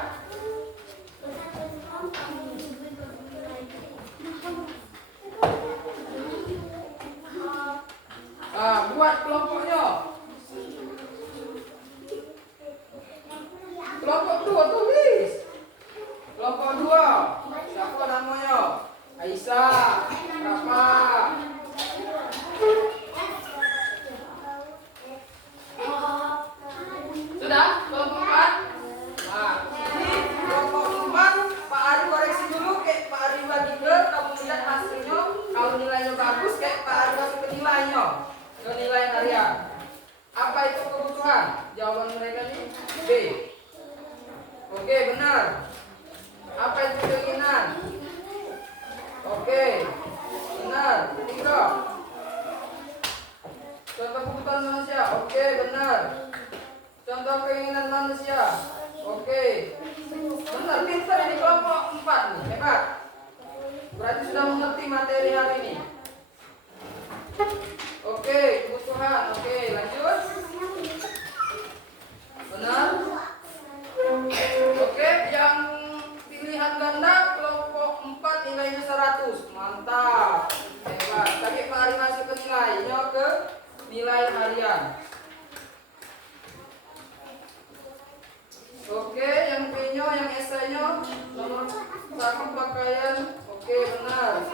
Buat kelompoknya. Kelompok 2 tulis. Kelompok 2. Siapa namanya? Aisyah. Berapa? Sudah? Kelompok 4? Nah, ini kelompok 4 Pak Ari koreksi dulu, kayak Pak Ari bagi kamu lihat hasilnya. Kalau nilainya bagus, kayak Pak Ari kasih ke nilainya, ke nilai harian. Apa itu kebutuhan? Jawaban mereka ini B. Oke, benar. Apa itu keinginan? Oke, benar. 3. Contoh kebutuhan manusia. Oke, benar. Contoh keinginan manusia. Oke. Benar, pintar ini kelompok 4 nih. Hebat. Berarti sudah mengerti materi hari ini. Oke, kebutuhan. Oke, lanjut. Benar. Oke, yang pilihan ganda kelompok 4 nilainya 100. Mantap. Hebat. Tadi Pak Ari masuk ke nilainya ke nilai harian. Oke, yang B-nya, yang esainya nomor 1 pakaian. Oke, benar.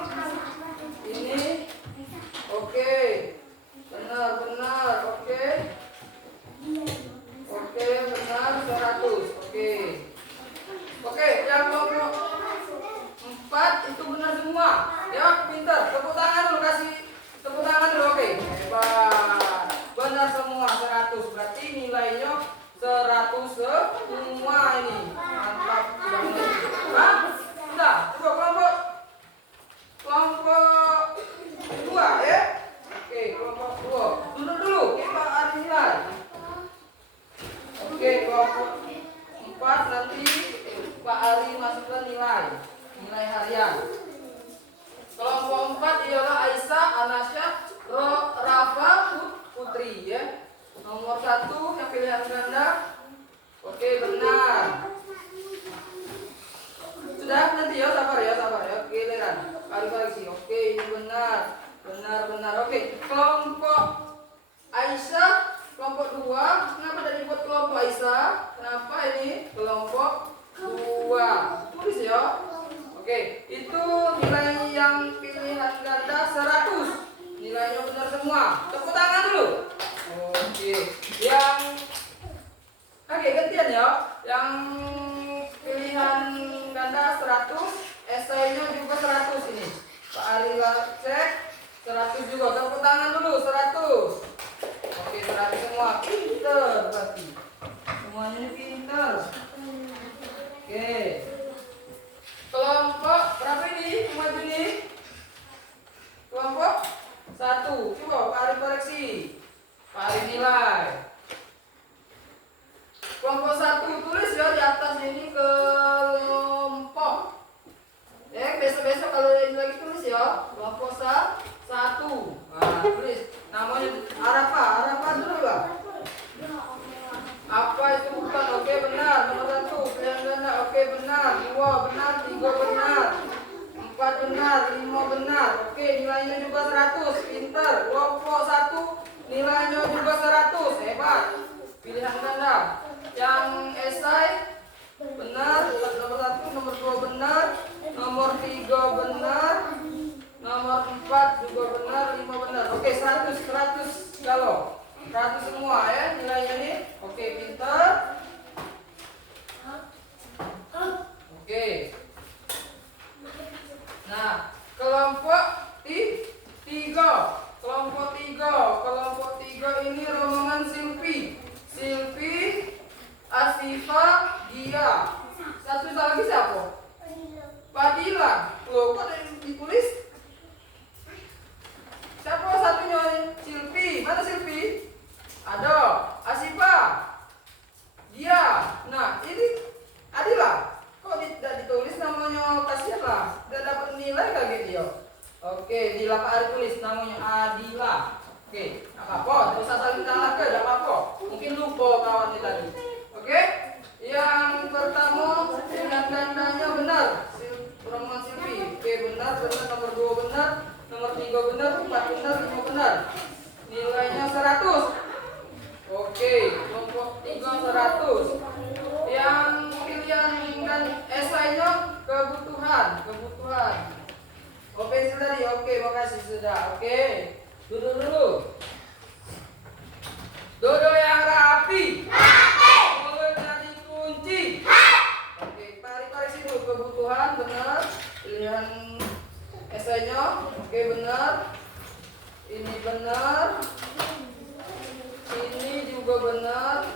Ini. Oke. Benar. Oke. Oke, benar 100. Oke, yang kelompok 4 itu benar semua. Ya, pintar. Tepuk tangan dulu, kasih tepuk tangan dulu. Oke. Hebat. Benar semua 100. Berarti nilainya 100 semua ini. Mantap. Sudah. Coba kelompok 2 ya. Oke, kelompok 2. Duduk dulu, kita ada nilai. Oke, kelompok 4 nanti Pak Ari masukkan nilai harian. Kelompok 4 ialah Aisyah, Anasya, Rafa, Putri ya. Nomor 1 yang pilihan ganda. Oke, benar. pilihan ya. Yang pilihan ganda 100, esainya juga 100 ini. Pak Ari cek 100 juga. Tepuk tangan dulu 100. Oke, 100 semua. Pinter berarti. Semuanya ini pinter. Oke. Kelompok berapa ini? Cuma ini. Kelompok 1. Coba Pak Ari koreksi. Pak Ari nilai. Kelompok 1 tulis ya di atas ini kelompok. Besok-besok kalau ini lagi tulis ya. Kelompok 1. Nah, tulis namanya Arafah dulu lah. Apa itu bukan? Oke, benar. Nomor 1 pilihan ganda. Oke, benar. 2 benar, 3 benar. 4 benar, 5 benar. Oke, nilainya juga 100. Pinter. Kelompok 1 nilainya juga 100. Hebat. Pilihan ganda. Yang esai benar, nomor 1, nomor 2 benar, nomor 3 benar, nomor 4 juga benar, 5 benar. Oke, 100 kalau 100 semua ya nilainya nih. Oke, pinter. Oke. Nah, kelompok 3. Kelompok 3 ini rombongan Silvi, Asifah, Dia. Satu lagi siapa? Fadila. Loh, kok ada yang ditulis? Siapa satunya? Silvi. Mana Silvi? Ada. Asifah. Dia. Nah, ini Adila. Kok tidak ditulis namanya? Kasihan lah. Tidak dapat nilai kaget dia. Oke, di Pak Ari tulis namanya Adila. Oke, apa-apa. Tidak usah saling kalah ke, tidak apa-apa. Mungkin lupa kawannya tadi. Oke. Yang pertama pilihan gandanya benar. Rombongan Silvi. Oke, benar. Nomor 2 benar. Nomor 3 benar. 4 benar. 5 benar. Nilainya 100. Oke, kelompok 3 100. Yang pilihan dan esainya kebutuhan. Oke, sudah di. Oke, makasih sudah. Oke. Duduk dulu. Duduk yang rapi. Mulutnya dikunci. Oke, koreksi dulu kebutuhan benar. Pilihan esainya oke benar. Ini benar. Ini juga benar.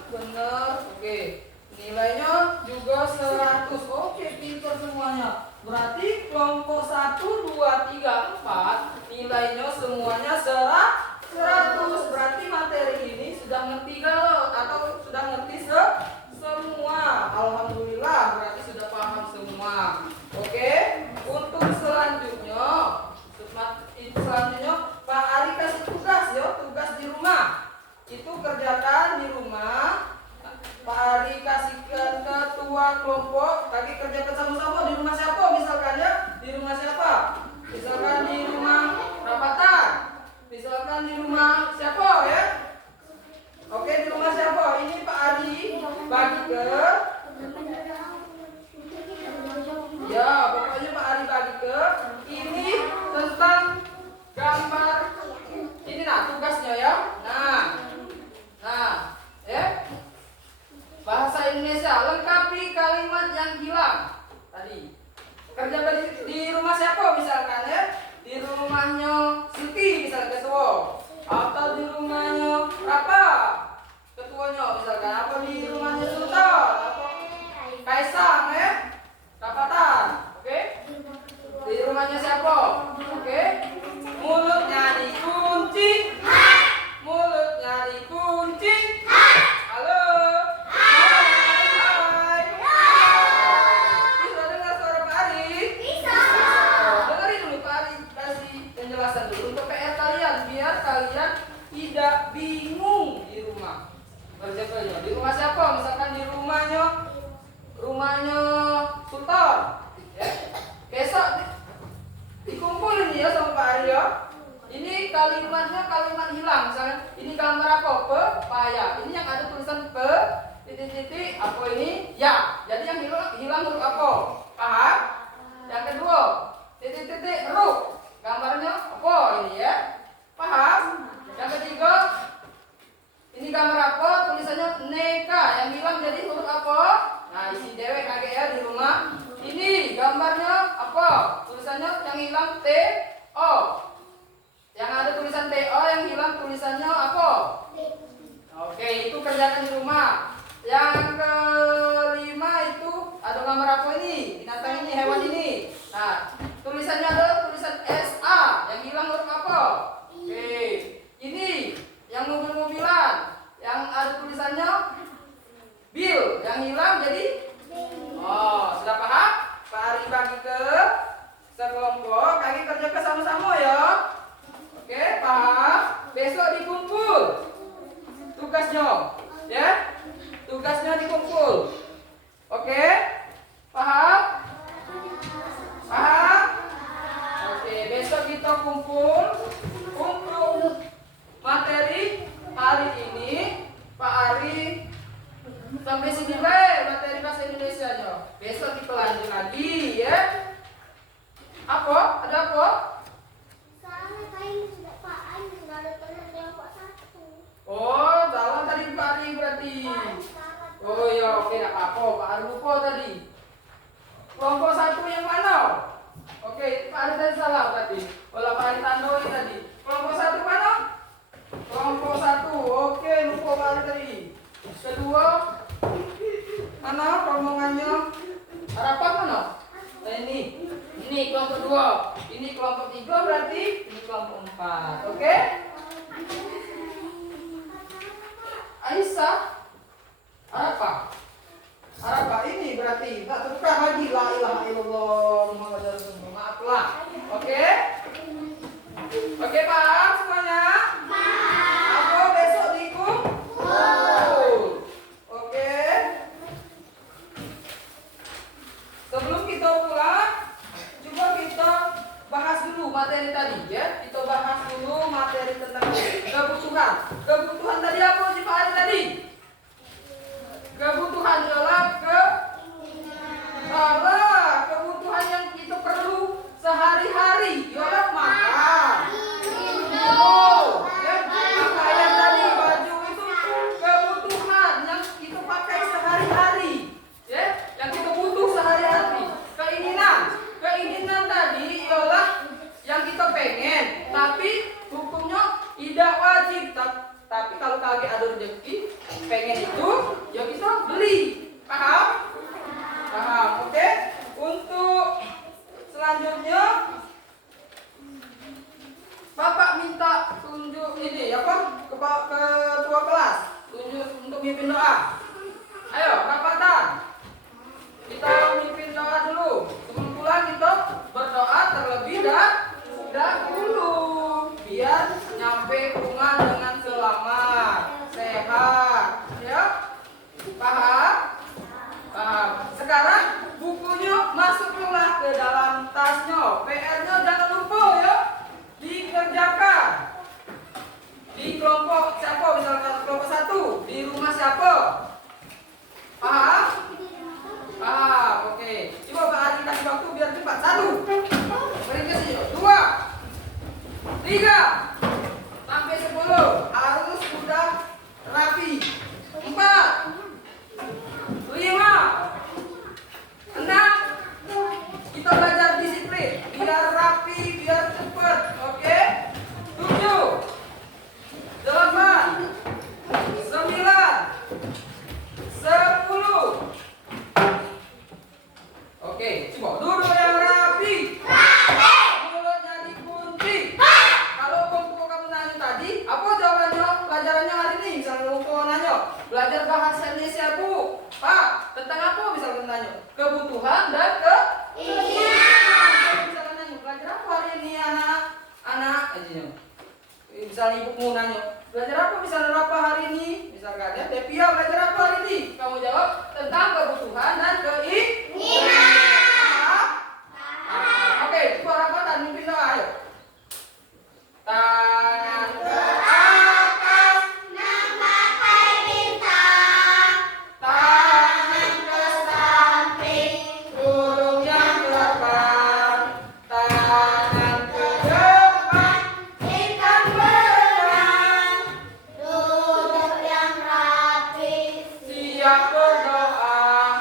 Oke. Nilainya juga 100. Oke, pintar semuanya. Berarti kelompok 1, 2, 3, 4 nilainya semuanya 100. Berarti materi ini sudah ngerti atau sudah ngerti semua. Alhamdulillah, berarti sudah paham semua. Oke. Untuk selanjutnya Pak Ari kasih tugas ya, tugas di rumah. Itu kerjakan di rumah. Pak Ari kasihkan ketua kelompok, tadi kerjakan sama-sama di rumah siapa misalkan ya? Di rumah siapa? Misalkan di rumah rapatan. Misalkan di rumah siapa ya? Oke, di rumah siapa? Ini Pak Ari bagi ke ya, pokoknya Pak Ari bagi ke ini tentang gambar ini tugasnya ya. Nah, ya. Bahasa Indonesia, lengkapi kalimat yang hilang tadi. Kerjakan di rumah siapa misalkan ya? Di rumahnya Silvi misalkan ketua, atau di rumahnya Rapa ketuanya misalkan, apa di rumahnya Sultan, apa Kaisang ya? Rapatan, oke? Di rumahnya siapa? Oke? Mulutnya dikunci. Halo. Penjelasan dulu untuk PR kalian biar kalian tidak bingung di rumah. Kerja di rumah siapa? Misalkan di rumahnya Sultan. Ya. Besok dikumpulin ya sama Pak Ari ya. Ini kalimatnya kalimat hilang. Misalkan ini gambar apa? Pepaya. Ini yang ada tulisan titik-titik apa ini? Ya. Jadi yang hilang huruf apa? Paham? Yang kedua, titik-titik huruf. Gambarnya apa ini ya? Paham? Yang ketiga, ini gambar apa? Tulisannya neka. Yang hilang jadi huruf apa? isi dewek kaget ya di rumah. Ini gambarnya apa? Tulisannya yang hilang T O. Yang ada tulisan T O, yang hilang tulisannya apa? Oke, itu kerjakan di rumah. Yang kelima itu ada gambar apa ini? Binatang ini, hewan ini. Nah, tulisannya ada tulisan S A. Yang hilang huruf apa? Oke. Ini yang mobil-mobilan. Yang ada tulisannya Bill. Yang hilang jadi oh, sudah paham? Pak Ari bagi ke sekelompok, kaki kerja ke sama-sama ya. Oke, paham? Besok dikumpul tugasnya, ya. Tugasnya dikumpul. Oke? Paham? Paham? Oke, besok kita kumpul untuk materi hari ini. Pak Ari sampai sini materi bahasa Indonesianya. Besok kita lanjut lagi ya. Apa? Ada apa? Soalnya kain sudah Pak Ain sudah ada tulis kelompok 1. Oh, salah tadi Pak Ari berarti. Oh ya, oke, tidak apa-apa. Pak Ari lupa tadi. Kelompok 1 yang mana? Oke, Pak Ari tadi salah berarti. Kalau Pak Ari tandoi tadi. Kelompok 1 mana? Kelompok 1. Oke, lupa Pak Ari tadi. Kedua, mana rombongannya? Harapan mana? Ini kelompok 2. Ini kelompok 3 berarti. Ini kelompok 4. Oke? Aisyah. Apa ini berarti tak tukar lagi la ilaha illallah Muhammadur Rasulullah. Maaflah. Oke? Oke, paham semuanya? Apa besok dikumpul? Oke? Sebelum kita pulang, coba kita bahas dulu materi tadi ya. Kita bahas dulu materi tentang kebutuhan. Kebutuhan tadi apa sih Pak Ari tadi? Kebutuhan adalah kebutuhan yang kita perlu sehari-hari, ialah makan, minum, ya, pakaian tadi, baju itu kebutuhan yang kita pakai sehari-hari, ya, yang kita butuh sehari-hari. Keinginan tadi ialah yang kita pengen, tapi hukumnya tidak wajib. Tapi kalau kagak ada rezeki, pengen itu, ya kita beli. Paham? Paham, oke? Untuk selanjutnya, Bapak minta tunjuk ini, apa? Ketua kelas, tunjuk untuk mimpin doa. Ayo, rapatan. Kita mimpin doa dulu. Sebelum pulang kita berdoa terlebih dahulu, biar nyampe rumah dengan selamat, sehat. Ya? Paham? Paham. Sekarang bukunya masuklah ke dalam tasnya. PR-nya jangan lupa ya, dikerjakan. Di kelompok siapa? Misalkan kelompok 1 di rumah siapa? Paham? Paham. Oke. Coba Pak Ari kasih waktu biar cepat. 1. Beri ke sini. 2. 3. Sampai 10. Harus sudah rapi. 4. 5. 6. Kita belajar disiplin. Biar rapi, biar cepat. Oke? 7. 8. 9. 10. Oke, coba duduk yang rapi. Mulutnya dikunci. Kalau kelompok kamu nanya tadi, apa jawabannya pelajarannya hari ini? Misalnya kelompok nanya, belajar bahasa Indonesia Bu. Pak, tentang apa misalnya nanya? Kebutuhan dan keinginan. Misalnya nanya, belajar apa hari ini anak-anak? Misalnya ibumu nanya, belajar apa misalnya apa hari ini? Misalkan ya, Devia belajar apa hari ini? Kamu jawab tentang kebutuhan dan keinginan. Oke, coba rapatan mimpin doa, ayo. Tangan ke atas, memakai bintang. Tangan ke samping, burung yang terbang. Tangan ke depan, ikan berenang. Duduk yang rapi. Siap berdoa.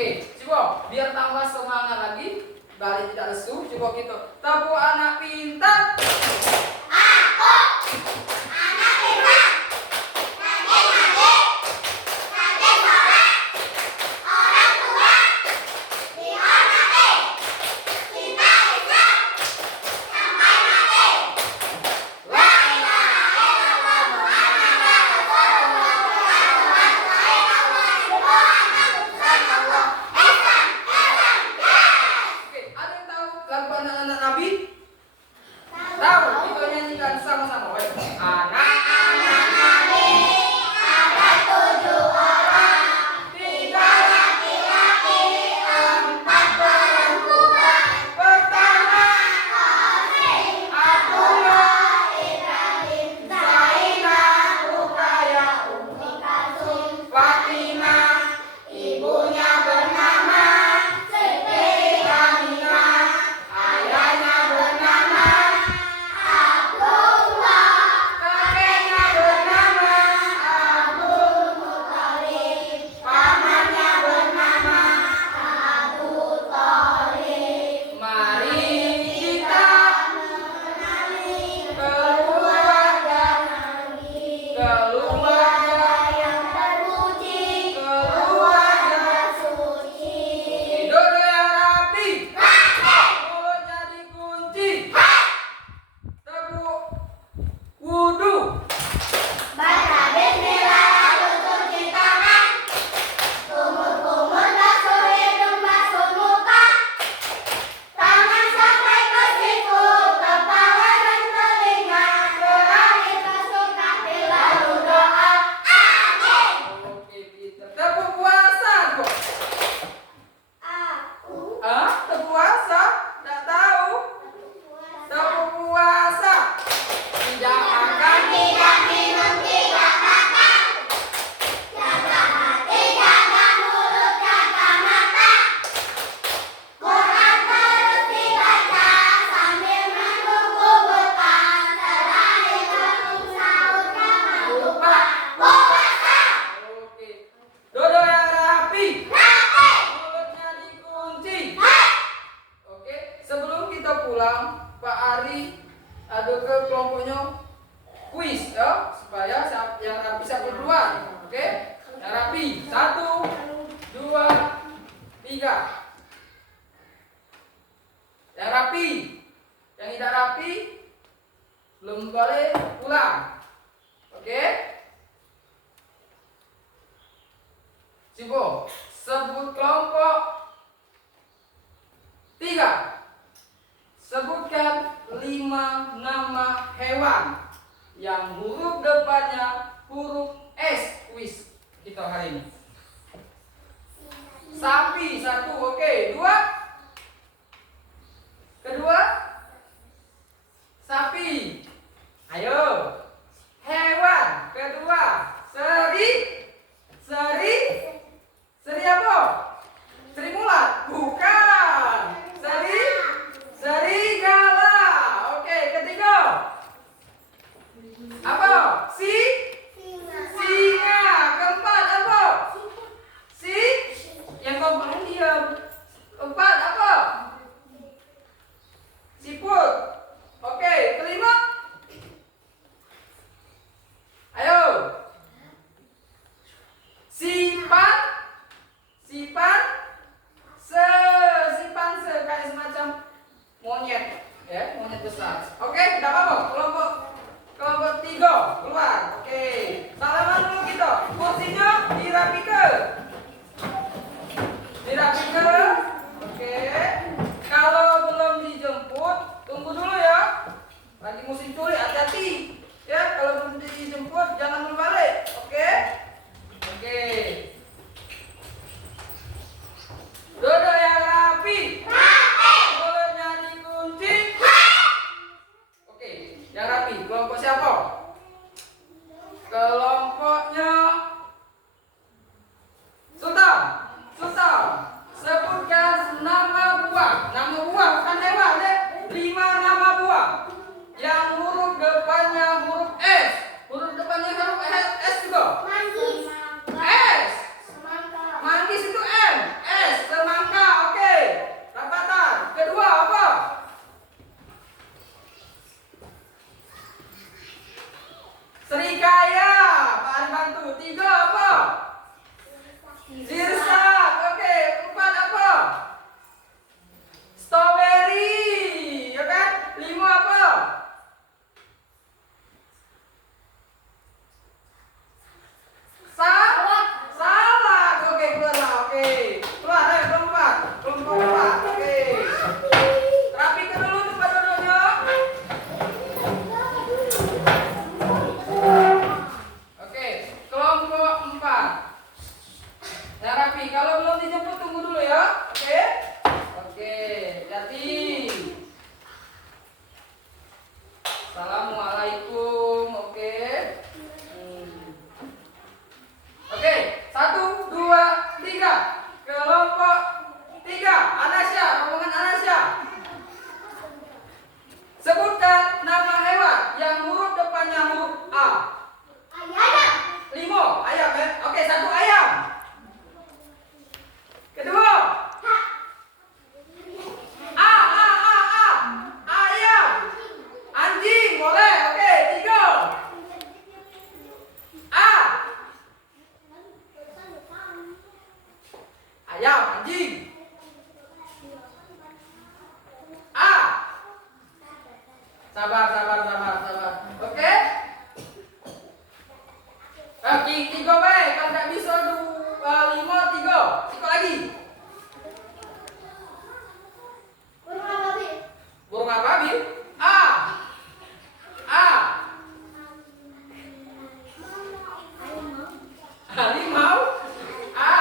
Oke, coba biar tambah semangat lagi, balik tidak lesu. Coba kita tepuk anak pintar. Oke, ada yang tahu lagu anak-anak Nabi? Tahu? Kita nyanyikan sama-sama. Baik. Anak-anak Nabi ada 7 orang, 3 laki-laki, 4 perempuan. Pertama, Abdullah, Ibrahim, Zainab, Ruqayyah, Ummi Kalsum, Fatimah, ibunya bernama Siti Aminah, ayahnya bernama Abdullah, kakeknya bernama Abdul Muthalib, pamannya bernama Abu Thalib. Mari kita mengenali keluarga Nabi, keluarga yang terpuji, keluarga suci. Dodo yang rapi, mulutnya dikunci, tepuk wudu. Baca bismillah lalu cuci tangan. Kumur-kumur basuh hidung, basuh muka. Tangan sampai ke siku, kepala dan telinga. Terakhir basuh kaki lalu doa. Amin. Oke, pinter. Tepuk puasa, Bu. Aku Tepuk puasa? Tidak tahu. Tepuk puasa. Tidak akan tidak minum, tidak makan. Jaga hati, jaga mulut, jaga mata. Quran terus dibaca sambil menunggu buka. Terakhir langsung sahur, jangan lupa puasa. Oke. Dodo yang rapi. Rapi. Mulutnya dikunci. Oke. Sebelum kita pulang, Pak Ari ada ke kelompoknya kuis ya, supaya yang rapi siapa duluan. Oke. Yang rapi. 1, 2, 3. Yang rapi. Yang tidak rapi belum boleh pulang. Oke. Coba sebut kelompok 3. Sebutkan 5 nama hewan yang huruf depannya huruf S. Kuis kita hari ini. Sapi 1, oke. 2. Kedua, sapi. Ayo. Hewan kedua, seri. Seri apa? Seri mulat? Bukan. Serigala. Oke, ketiga. Apa? Singa. Keempat apa? Yang keempat diam. Keempat apa? Siput. Oke, kelima. Ayo. Simpan. Kayak semacam monyet, ya, monyet besar. Oke, tidak apa-apa. Kelompok 3 keluar. Oke, salaman dulu kita. Kursinya dirapikan. Oke. Kelompok 3, Anasya, rombongan Anasya. Sebutkan nama hewan yang huruf depannya huruf A. Ayam. Limo, ayam ya. Oke, 1 ayam. Kedua. A. Ayam. Anjing, boleh. Oke, 3. A. Ayam, anjing. A. Sabar. Oke. Tiga baik. Kalau nggak bisa 5, 3. Ikut lagi. Burung apa, Bi? A. Harimau. A.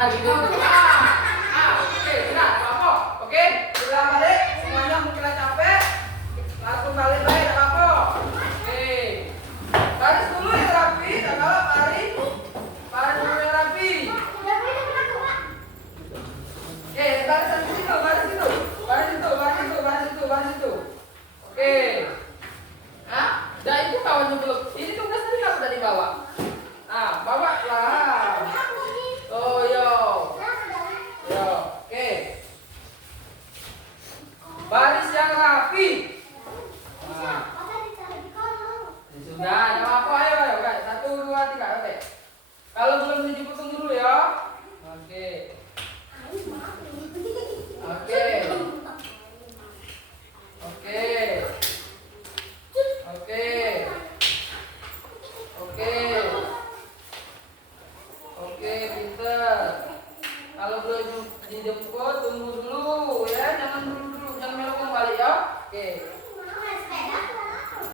Harimau.